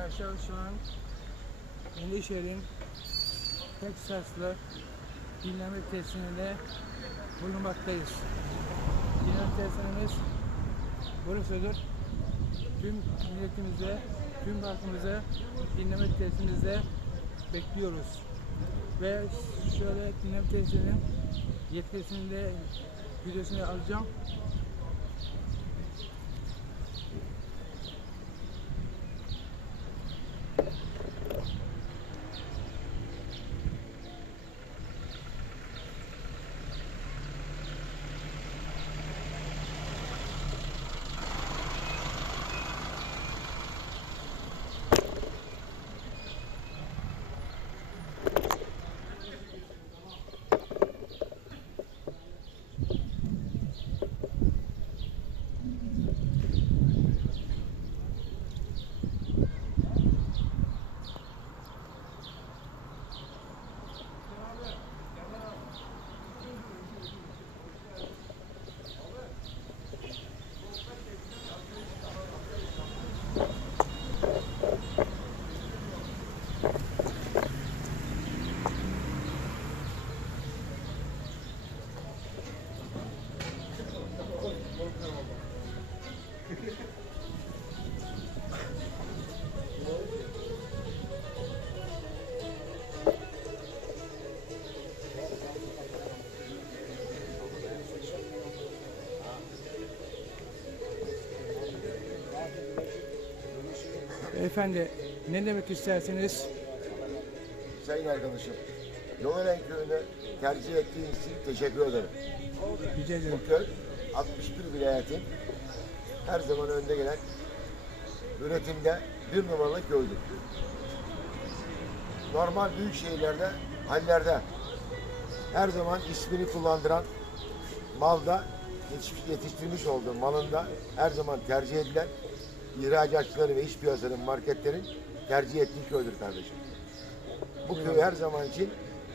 Arkadaşlar şu an Yenişehir'in Teksaslı dinleme tesisinde bulunmaktayız. Dinleme tesisimiz burasıdır. Tüm milletimize, tüm halkımıza dinleme tesisimizde bekliyoruz. Ve şöyle dinleme tesisinin yetkisini de videosunu alacağım. Efendi ne demek istersiniz? Sayın arkadaşım, Yoleren Köyü'nü tercih ettiğiniz için teşekkür ederim. Rica ederim. Bu köy 61 vilayetin her zaman önde gelen üretimde bir numaralı köydür. Normal büyük şehirlerde, hallerde her zaman ismini kullandıran malda yetiş- yetiştirmiş olduğu malında her zaman tercih edilen ihracatçıları ve iş piyasaların, marketlerin tercih ettiği köydür kardeşim. Bu köyü her zaman için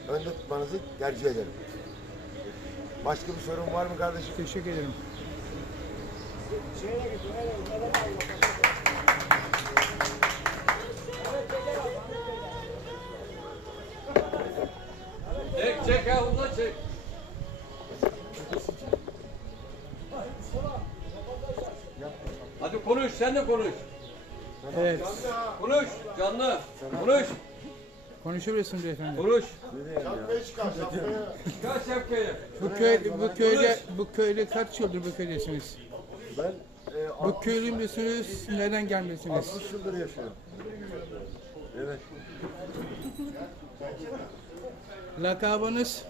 önde tutmanızı tercih ederim. Başka bir sorun var mı kardeşim? Teşekkür ederim. Çek çek ya ulan çek. Sen de konuş. Evet. Konuş canlı. Konuş. Konuşabilirsiniz efendim. Konuş. Çıkar şapkayı. Bu köy bu köyde bu köyde kaç yıldır bu köydesiniz? Ben e, Bu köylü müsünüz? Neden gelmesiniz? 60 yıldır yaşıyorum. Evet. Lakabınız?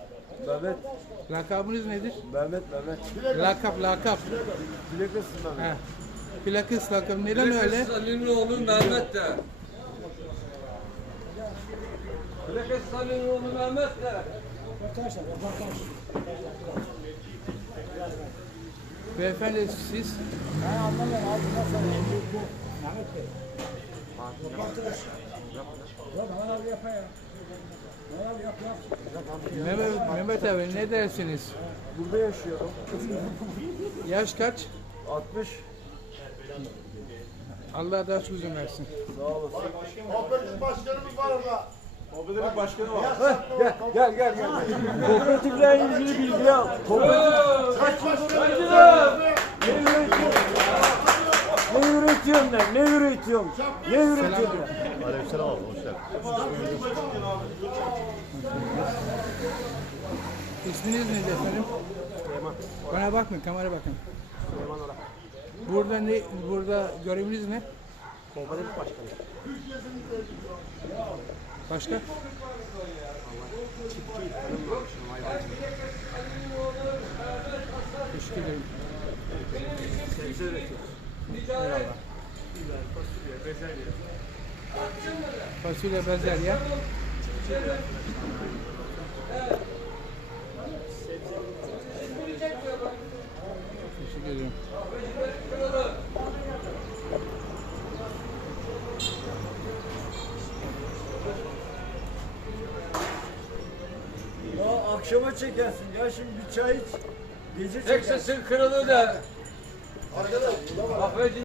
Mehmet, Lakabınız nedir? Mehmet, Mehmet. Lakap, lakap. Plakasın Mehmet. Ha. Plakız lakap. Neden öyle? Ali'nin oğlu Mehmet de. Ali'nin oğlu Mehmet de. Beyefendi siz Mehmet, Mehmet abi ne dersiniz? Burada yaşıyorum. Yaş kaç? 60. Allah çok uzun versin. Sağ olasın. Kooperatif başkanımız var orada. Kooperatif başkanı var. Gel, gel, gel, gel. Kooperatifle ilgili bilgi al. Ne üretiyorum ben? Ne üretiyorum? Ne üretiyorum? İsminiz neydi efendim? Bana bakın, kamera bakın. Burada ne, burada göreviniz ne? Kooperatif başkanı. Başka? Teşekkür ederim. Eyvallah. Fasulye, bezelye. Teşekkür ederim. Ya akşama çekersin ya şimdi bir çay iç. Gece Tek çekersin. sesin kırılır da. Affedin.